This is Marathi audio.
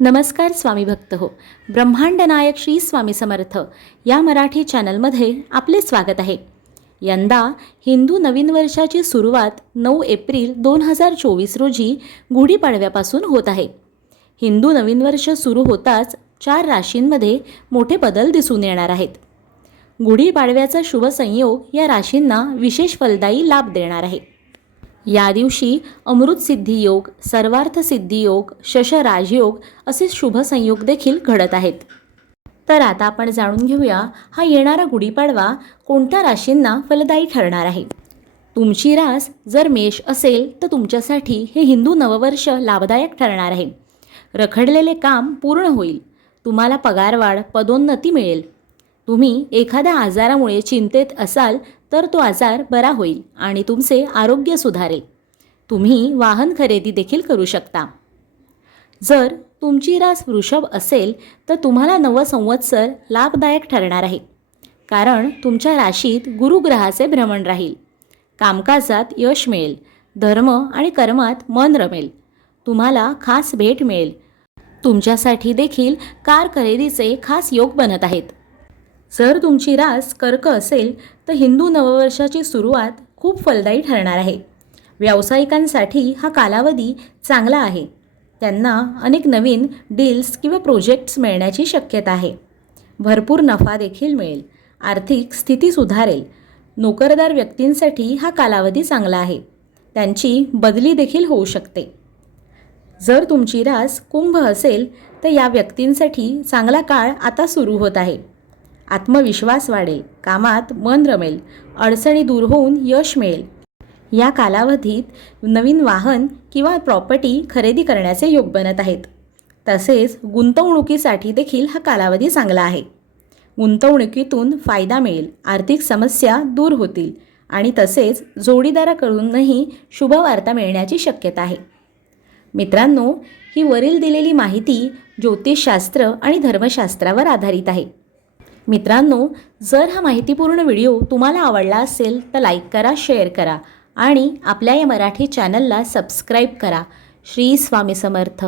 नमस्कार स्वामी भक्त हो. ब्रह्मांड नायक श्री स्वामी समर्थ या मराठी चॅनलमध्ये आपले स्वागत आहे. यंदा हिंदू नवीन वर्षाची सुरुवात नऊ एप्रिल दोन हजार चोवीस रोजी गुढीपाडव्यापासून होत आहे. हिंदू नवीन वर्ष सुरू होताच चार राशींमध्ये मोठे बदल दिसून येणार आहेत. गुढीपाडव्याचा शुभ संयोग या राशींना विशेष फलदायी लाभ देणार आहे. या दिवशी अमृतसिद्धी योग सर्वार्थ सिद्धी योग शश राजयोग असे शुभ संयोग देखील घडत आहेत. तर आता आपण जाणून घेऊया हा येणारा गुढीपाडवा कोणत्या राशींना फलदायी ठरणार आहे? तुमची रास जर मेष असेल तर तुमच्यासाठी हे हिंदू नववर्ष लाभदायक ठरणार आहे. रखडलेले काम पूर्ण होईल. तुम्हाला पगारवाढ पदोन्नती मिळेल. तुम्ही एखाद्या आजारामुळे चिंतेत असाल तर तो आजार बरा होईल आणि तुमचे आरोग्य सुधारेल. तुम्ही वाहन खरेदी देखील करू शकता. जर तुमची रास वृषभ असेल तर तुम्हाला नवं संवत्सर लाभदायक ठरणार आहे. कारण तुमच्या राशीत गुरुग्रहाचे भ्रमण राहील. कामकाजात यश मिळेल. धर्म आणि कर्मात मन रमेल. तुम्हाला खास भेट मिळेल. तुमच्यासाठी देखील कार खरेदीचे खास योग बनत आहेत. जर तुमची रास कर्क असेल तर हिंदू नववर्षाची सुरुवात खूप फलदायी ठरणार आहे. व्यावसायिकांसाठी हा कालावधी चांगला आहे. त्यांना अनेक नवीन डील्स किंवा प्रोजेक्ट्स मिळण्याची शक्यता आहे. भरपूर नफा देखील मिळेल. आर्थिक स्थिती सुधारेल. नोकरदार व्यक्तींसाठी हा कालावधी चांगला आहे. त्यांची बदली देखील होऊ शकते. जर तुमची रास कुंभ असेल तर या व्यक्तींसाठी चांगला काळ आता सुरू होत आहे. आत्मविश्वास वाढेल कामात मन रमेल अडचणी दूर होऊन यश मिळेल. या कालावधीत नवीन वाहन किंवा प्रॉपर्टी खरेदी करण्याचे योग बनत आहेत. तसेच गुंतवणुकीसाठी देखील हा कालावधी चांगला आहे. गुंतवणुकीतून फायदा मिळेल आर्थिक समस्या दूर होतील आणि तसेच जोडीदाराकडूनही शुभवार्ता मिळण्याची शक्यता आहे. मित्रांनो ही वरील दिलेली माहिती ज्योतिषशास्त्र आणि धर्मशास्त्रावर आधारित आहे. मित्रांनो जर हा माहितीपूर्ण व्हिडिओ तुम्हाला आवडला असेल तर लाईक करा शेअर करा आणि आपल्या या मराठी चॅनलला सबस्क्राईब करा. श्री स्वामी समर्थ.